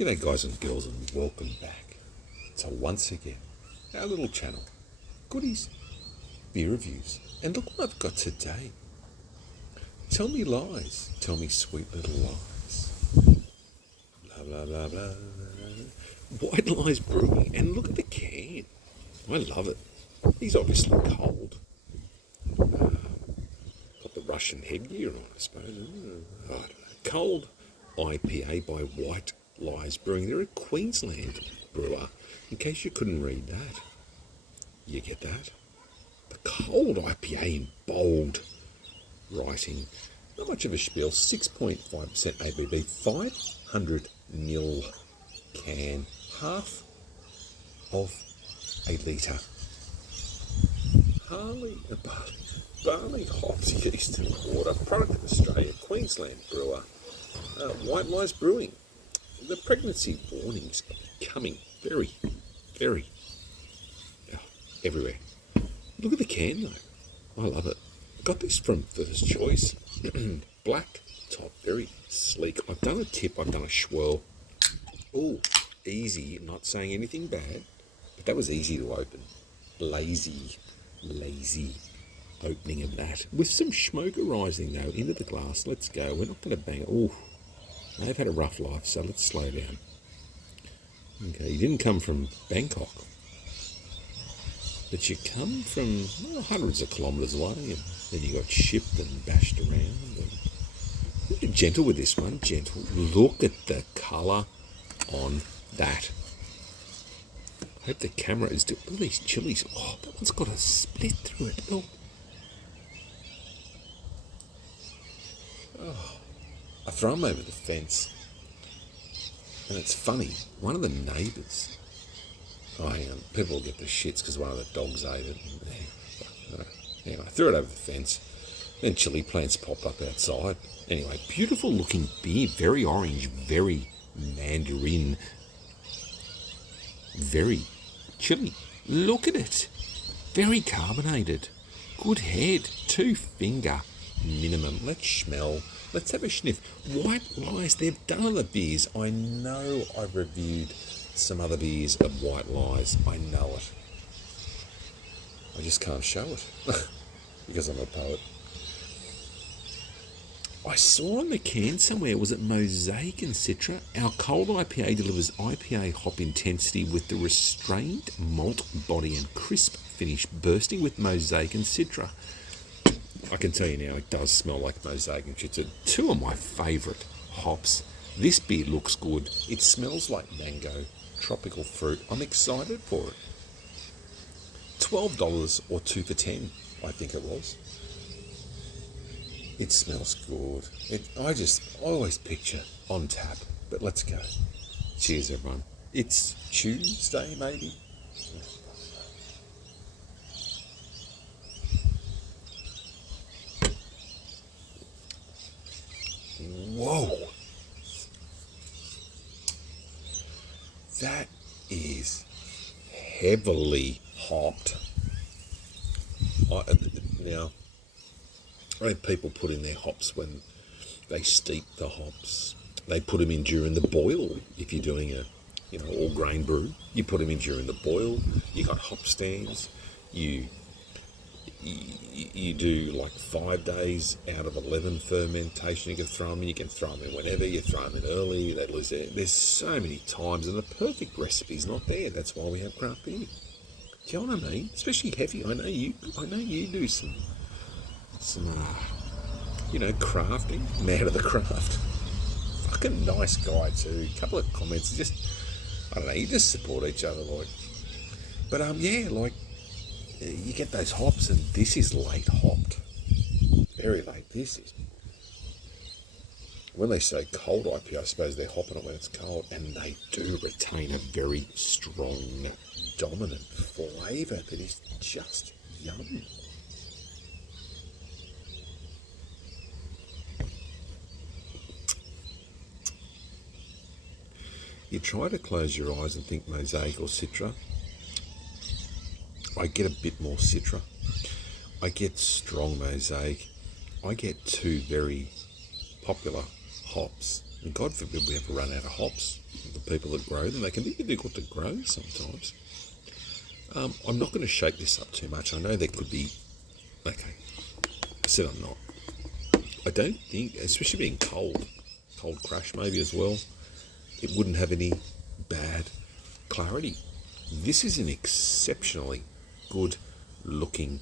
G'day guys and girls and welcome back to once again our little channel, Goodies Beer Reviews. And look what I've got today. Tell me lies, tell me sweet little lies. Blah blah blah blah. White Lies Brewing, and look at the can. I love it. He's obviously cold. Got the Russian headgear on, I suppose. I don't know. Cold IPA by White Lies Brewing. They're a Queensland brewer, in case you couldn't read that. You get that? The cold IPA in bold writing. Not much of a spiel. 6.5% ABV, 500 ml can, half of a litre. Barley, hops, yeast and water. Product of Australia, Queensland brewer. White Lies Brewing. The pregnancy warnings are becoming very, very everywhere. Look at the can though. I love it. Got this from First Choice. Black top, very sleek. I've done a tip, I've done a swirl. Oh, easy, not saying anything bad, but that was easy to open. Lazy opening of that. With some smoke arising though into the glass. Let's go. We're not going to bang it. Oh, they've had a rough life, so let's slow down. Okay, you didn't come from Bangkok, but you come from hundreds of kilometres away, and then you got shipped and bashed around. And gentle with this one, gentle. Look at the colour on that. I hope the camera is doing. Look at these chilies. Oh, that one's got a split through it. Look. Oh, I throw them over the fence, and it's funny. One of the neighbours. Oh, hang on. People will get the shits because one of the dogs ate it. Anyway, I threw it over the fence. Then chili plants popped up outside. Anyway, beautiful looking beer. Very orange, very mandarin, very chilly. Look at it. Very carbonated. Good head. 2 finger minimum. Let's smell. Let's have a sniff. White Lies. They've done other beers. I know I've reviewed some other beers of White Lies. I know it. I just can't show it because I'm a poet. I saw on the can somewhere, was it Mosaic and Citra? Our cold IPA delivers IPA hop intensity with the restrained malt body and crisp finish, bursting with Mosaic and Citra. I can tell you now, it does smell like Mosaic and Citra. 2 of my favourite hops. This beer looks good. It smells like mango, tropical fruit. I'm excited for it. $12 or 2 for $10, I think it was. It smells good. I always picture on tap, but let's go. Cheers, everyone. It's Tuesday, maybe. Whoa. That is heavily hopped. Now, I have people put in their hops when they steep the hops. They put them in during the boil. If you're doing a, all grain brew, you put them in during the boil. You got hop stands. You do like 5 days out of 11 fermentation. You can throw them in. You can throw them in whenever. You throw them in early. They lose their. There's so many times, and the perfect recipe's not there. That's why we have craft beer. Do you know what I mean? Especially heavy. I know you do some crafting. I'm out of the craft. Fucking nice guy too. A couple of comments. Just, I don't know. You just support each other, like. But you get those hops, and this is late hopped. Very late. This is. When they say cold IPA, I suppose they're hopping it when it's cold, and they do retain a very strong, dominant flavour that is just yum. You try to close your eyes and think Mosaic or Citra. I get a bit more Citra. I get strong Mosaic. I get 2 very popular hops And God forbid we ever run out of hops. The people that grow them, they can be difficult to grow sometimes. I'm not going to shake this up too much. I know there could be... Okay, I said I'm not. I don't think, especially being cold crush maybe as well, it wouldn't have any bad clarity. This is an exceptionally good looking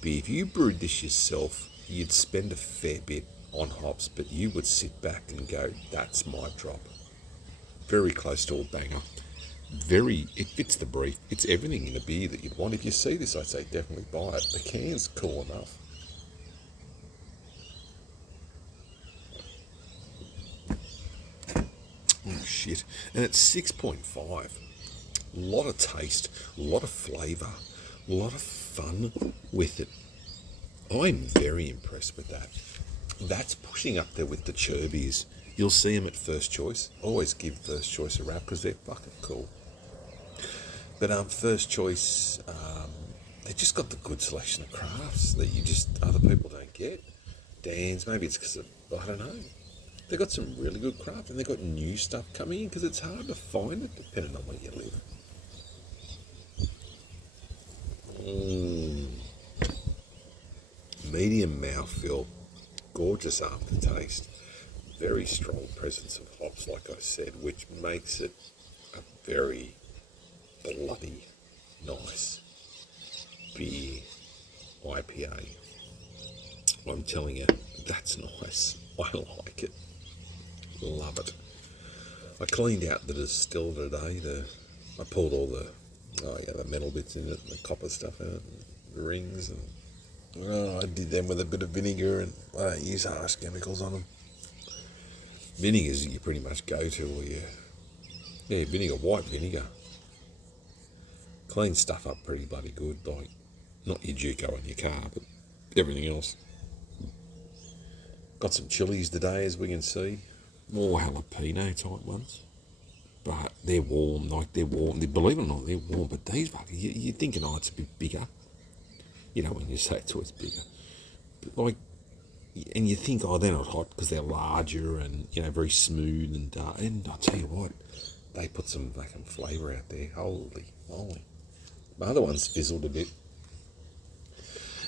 beer. If you brewed this yourself, you'd spend a fair bit on hops, but you would sit back and go, that's my drop. Very close to a banger. It fits the brief. It's everything in a beer that you'd want. If you see this, I'd say definitely buy it. The can's cool enough. Oh shit. And it's 6.5. A lot of taste, a lot of flavour, a lot of fun with it. I'm very impressed with that. That's pushing up there with the Churbies. You'll see them at First Choice. Always give First Choice a rap because they're fucking cool. But First Choice, they just got the good selection of crafts that other people don't get. Dan's, maybe it's because I don't know. They've got some really good craft and they've got new stuff coming in because it's hard to find it depending on where you live. Medium mouthfeel, gorgeous aftertaste, very strong presence of hops, like I said, which makes it a very bloody nice beer IPA. I'm telling you, that's nice. I like it. Love it. I cleaned out the distiller today. I pulled all the metal bits in it, and the copper stuff out, and the rings, and I did them with a bit of vinegar, and I don't use harsh chemicals on them. Vinegar's you pretty much go to, or vinegar, white vinegar. Cleans stuff up pretty bloody good, like not your Duco in your car, but everything else. Got some chilies today, as we can see. More jalapeno type ones. But they're warm, believe it or not, they're warm. But these fuckers, you're thinking, it's a bit bigger. You know, when you say it's always bigger. But and you think, they're not hot because they're larger and, very smooth and dark. And I'll tell you what, they put some fucking flavour out there. Holy moly. My other ones fizzled a bit.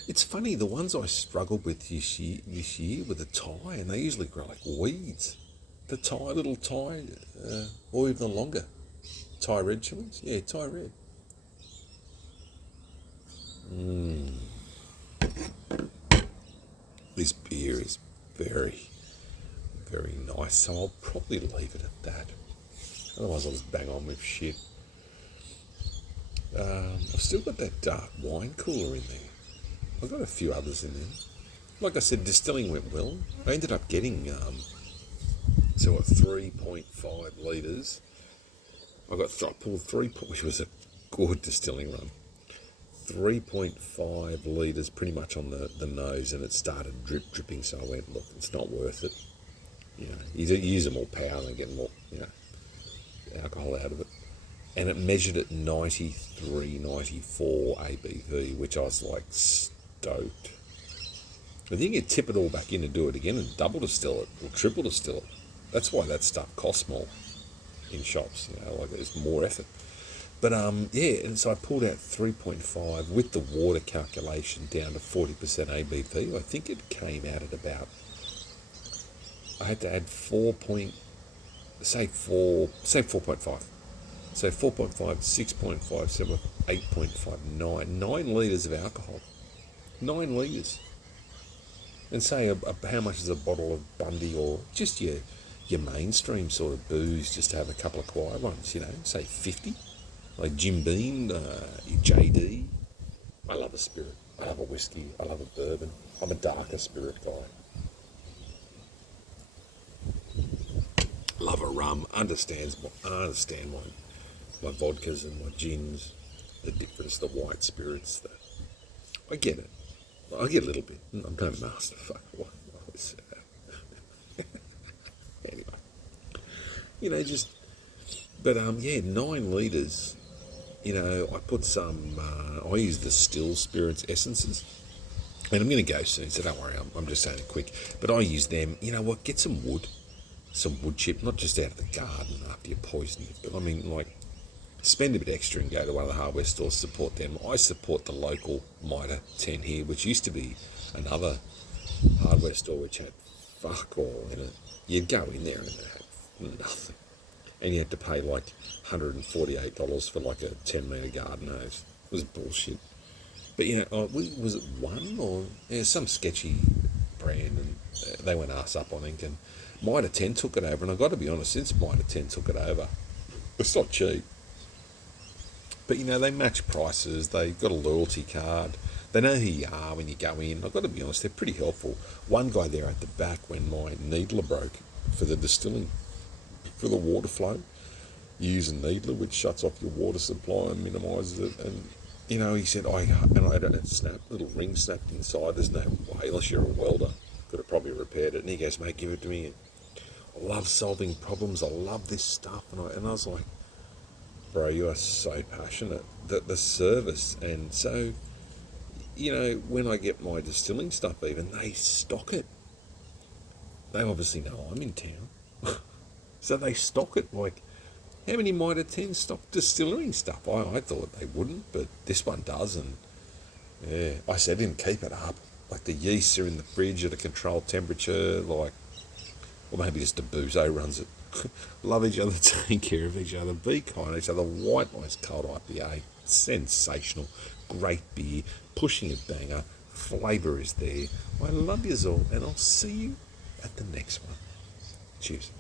It's funny, the ones I struggled with this year with the Thai, and they usually grow like weeds. The little Thai, or even longer. Thai red chilies? Yeah, Thai red. This beer is very, very nice, so I'll probably leave it at that. Otherwise I'll just bang on with shit. I've still got that dark wine cooler in there. I've got a few others in there. Like I said, distilling went well. I ended up getting 3.5 litres. I pulled 3, which was a good distilling run. 3.5 litres pretty much on the nose, and it started dripping, so I went, look, it's not worth it. You use more power and get more, alcohol out of it. And it measured at 93, 94 ABV, which I was like stoked. I think you tip it all back in and do it again and double distill it or triple distill it. That's why that stuff costs more in shops, there's more effort. But and so I pulled out 3.5 with the water calculation down to 40% ABV. I think it came out at about, I had to add 4.5. So 4.5, 6.5, 7, 8.5, 9 litres of alcohol. 9 litres. And say how much is a bottle of Bundy or just your mainstream sort of booze, just to have a couple of quiet ones, say 50. Like Jim Beam, your JD. I love a spirit. I love a whiskey. I love a bourbon. I'm a darker spirit guy. Love a rum. I understand my vodkas and my gins, the difference, the white spirits. I get it. I get a little bit. I'm no master. Fuck. What was that? Anyway. But 9 litres. I put some, I use the Still Spirits essences. And I'm going to go soon, so don't worry, I'm just saying it quick. But I use them. You know what, get some wood. some wood chip, not just out of the garden after you poison it, but I mean, like, spend a bit extra and go to one of the hardware stores, support them. I support the local Mitre 10 here, which used to be another hardware store which had fuck all in it. You'd go in there and it had nothing. And you had to pay like $148 for like a 10-metre garden hose. It was bullshit. But was it one or some sketchy brand, and they went arse up, I think, and Mitre 10 took it over, and I've got to be honest, since Mitre 10 took it over, it's not cheap. But they match prices, they've got a loyalty card, they know who you are when you go in. I've got to be honest, they're pretty helpful. One guy there at the back, when my needler broke for the distilling, for the water flow, you use a needler which shuts off your water supply and minimises it, and he said, I had a little ring snapped inside. There's no way, unless you're a welder, could have probably repaired it. And he goes, mate, give it to me. I love solving problems. I love this stuff. And I was like, bro, you are so passionate. The service. And so, when I get my distilling stuff even, they stock it. They obviously know I'm in town. So they stock it. Like, how many Mitre 10 stock distilling stuff? I thought they wouldn't, but this one does. And yeah, I said to him, keep it up. Like, the yeasts are in the fridge at a controlled temperature, or maybe just a boozo runs it. Love each other, take care of each other, be kind to each other. White Lies Cold IPA, sensational, great beer, pushing a banger, flavour is there. I love yous all, and I'll see you at the next one. Cheers.